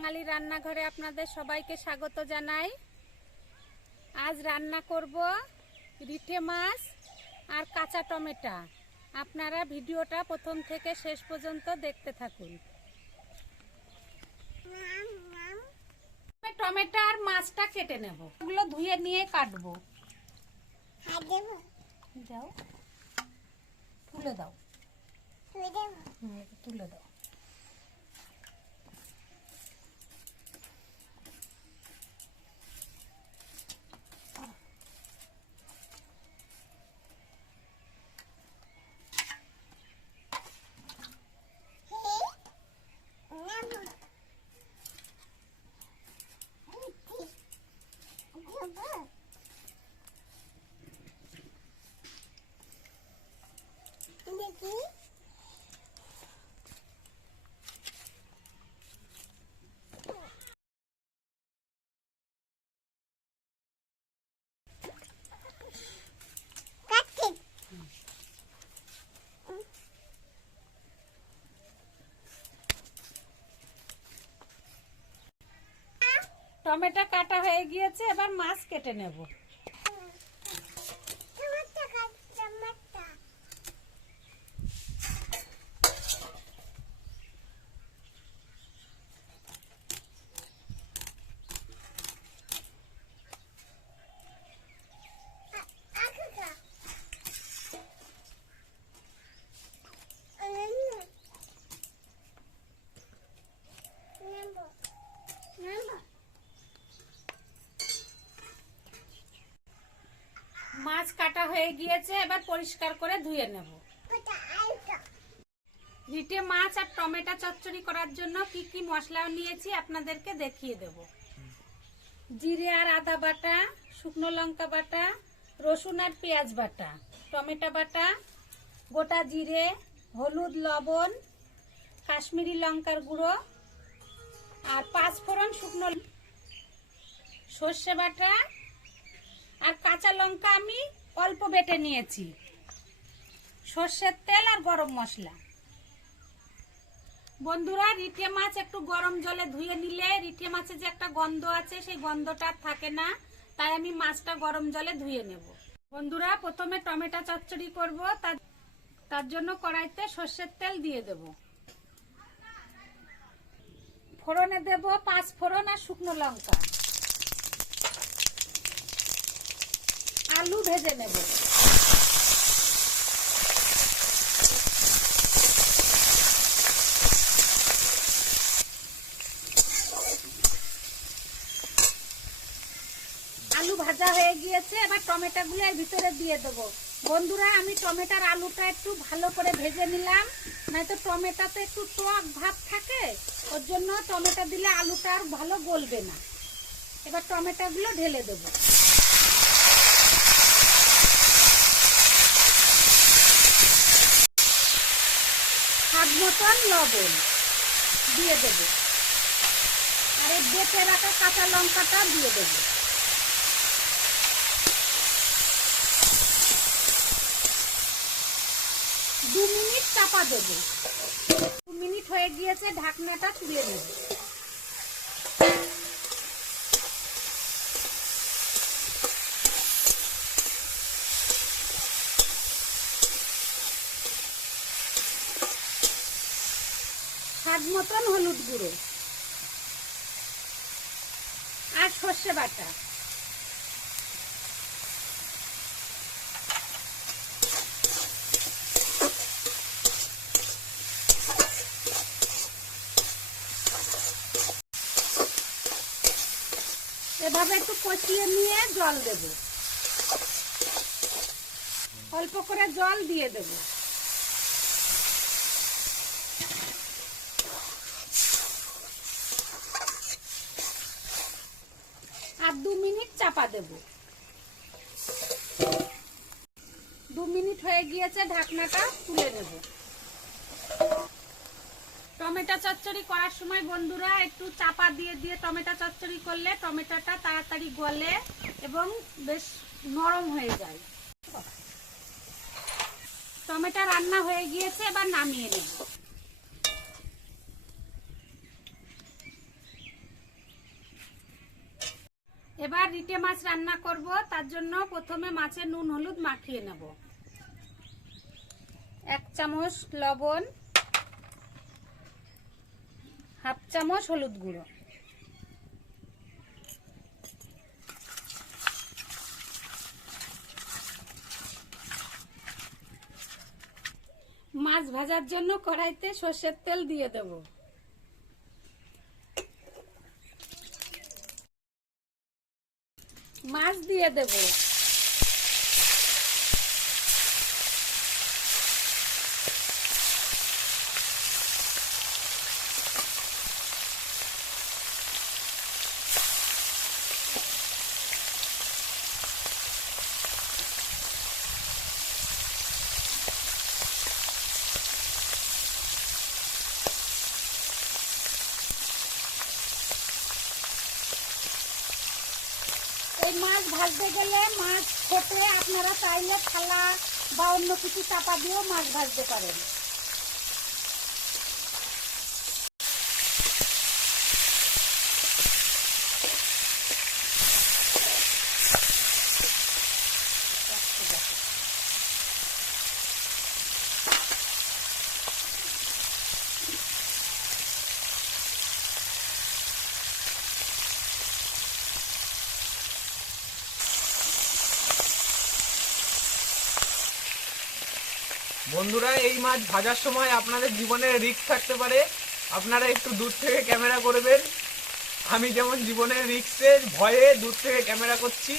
বাঙালি রান্নাঘরে আপনাদের সবাইকে স্বাগত জানাই। আজ রান্না করব রিঠে মাছ আর কাঁচা টমেটো। আপনারা ভিডিওটা প্রথম থেকে শেষ পর্যন্ত দেখতে থাকুন। টমেটো আর মাছটা কেটে নেব, এগুলো ধুয়ে নিয়ে কাটবো। দাও, তুলে দাও, তুলে দাও। টমেটো কাটা হয়ে গিয়েছে, এবার মাছ কেটে নেব। মাছ কাটা হয়ে গিয়েছে, এবার পরিষ্কার করে ধুয়ে নেব। রিঠে মাছ আর টমেটো চচ্চড়ি করার জন্য কি কি মশলা নিয়েছি আপনাদেরকে দেখিয়ে দেব। জিরে আর আদা বাটা, শুকনো লঙ্কা বাটা, রসুন আর পেঁয়াজ বাটা, টমেটো বাটা, গোটা জিরে, হলুদ, লবণ, কাশ্মীরি লঙ্কার গুঁড়ো আর 5 ফোড়ন শুকনো, সর্ষে বাটা আর কাঁচা লঙ্কা আমি অল্প বেটে নিয়েছি, সর্ষের তেল আর গরম মশলা। বন্ধুরা, রিঠে মাছ একটু গরম জলে ধুয়ে নিলে রিঠে মাছে যে একটা গন্ধ আছে সেই গন্ধটা থাকে না, তাই আমি মাছটা গরম জলে ধুয়ে নেব। বন্ধুরা, প্রথমে টমেটো চচ্চড়ি করব, তার জন্য কড়াইতে সর্ষের তেল দিয়ে দেব। ফোড়নে দেব 5 ফোড়ন আর শুকনো লঙ্কা। আলু ভেজে নেব। আলু ভাজা হয়ে গিয়েছে, এবার টমেটো গুলো এর ভিতরে দিয়ে দেবো। বন্ধুরা, আমি টমেটোর আলুটা একটু ভালো করে ভেজে নিলাম, নয়তো টমেটোতে একটু টক ভাব থাকে, ওর জন্য টমেটো দিলে আলুটা আর ভালো গলবে না। এবার টমেটো গুলো ঢেলে দেবো। স্বাদ মতন লবণ দিয়ে দেব, আর এই বেটে রাখা কাঁচা লঙ্কাটা দিয়ে দেব। দু মিনিট চাপা দেব। 2 মিনিট হয়ে গিয়েছে, ঢাকনাটা তুলে নেব। স্বাদ মতন হলুদ গুঁড়ো আর সর্ষে বাটা। এভাবে একটু কষিয়ে নিয়ে জল দেব, অল্প করে জল দিয়ে দেব। আর 2 মিনিট চাপা দেব। 2 মিনিট হয়ে গিয়েছে, ঢাকনাটা তুলে নেব। টমেটো চচ্চড়ি করার সময় বন্ধুরা একটু চাপা দিয়ে দিয়ে টমেটো চচ্চড়ি করলে টমেটোটা তাড়াতাড়ি গলে এবং বেশ নরম হয়ে যায়। টমেটো রান্না হয়ে গিয়েছে, এবার নামিয়ে নেব। রান্না করব, তার জন্য প্রথমে মাছে নুন হলুদ মাখিয়ে নেব। 1 চামচ লবণ, হাফ চামচ হলুদ গুঁড়ো, মাছ ভাজার জন্য কড়াইতে সরষের তেল দিয়ে দেব। মাছ দিয়ে দেব। এই মাছ ভাজতে গেলে মাছ ফোটে, আপনারা চাইলে থালা বা অন্য কিছু চাপা দিয়েও মাছ ভাজতে পারেন। বন্ধুরা, এই মাছ ভাজার সময় আপনাদের জীবনে রিস্ক থাকতে পারে, আপনারা একটু দূর থেকে ক্যামেরা করবেন। আমি যেমন জীবনের রিস্কের ভয়ে দূর থেকে ক্যামেরা করছি।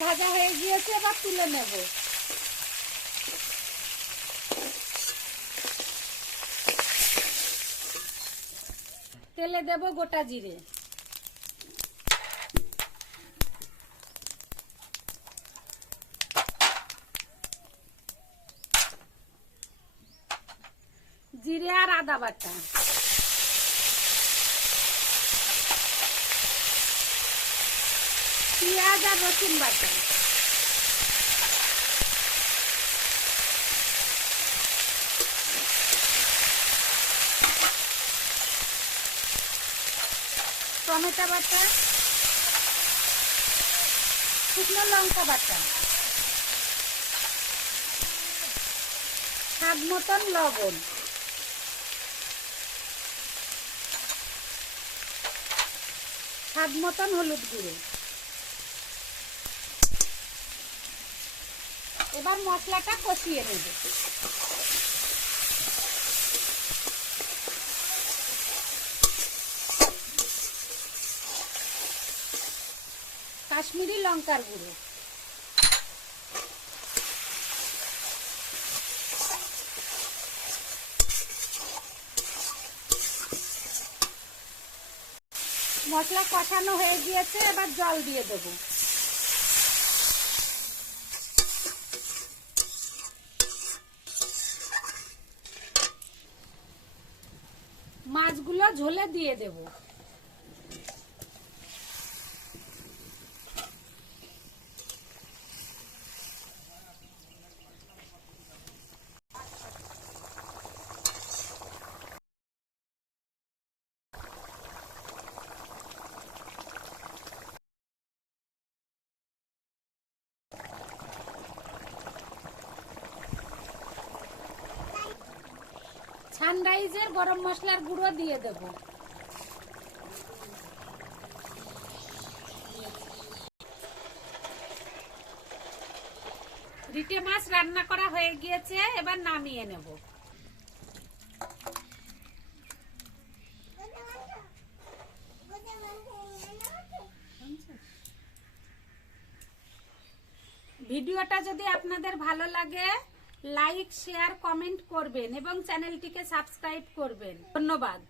ভাজা হয়ে গিয়েছে, এবার তুলে নেব। তেলে দেব গোটা জিরে, জিরে আর আদা বাটা, পেঁয়াজ আর রসুন বাটা, টমেটো বাটা, শুকনো লঙ্কা বাটা, স্বাদ মতন লবণ, স্বাদ মতন হলুদ গুঁড়ো। এবার মশলাটা কষিয়ে নেব। কাশ্মীরি লঙ্কার গুঁড়ো, মশলা কষানো হয়ে গিয়েছে, এবার জল দিয়ে দেব। মাছগুলো ঝোলে দিয়ে দেব। সানরাইজের গরম মশলার গুঁড়ো দিয়ে দেব। রিটে মাছ রান্না করা হয়ে গিয়েছে, এবার নামিয়ে নেব। ভিডিওটা যদি আপনাদের ভালো লাগে, লাইক শেয়ার কমেন্ট করবেন এবং চ্যানেলটিকে সাবস্ক্রাইব করবেন। ধন্যবাদ।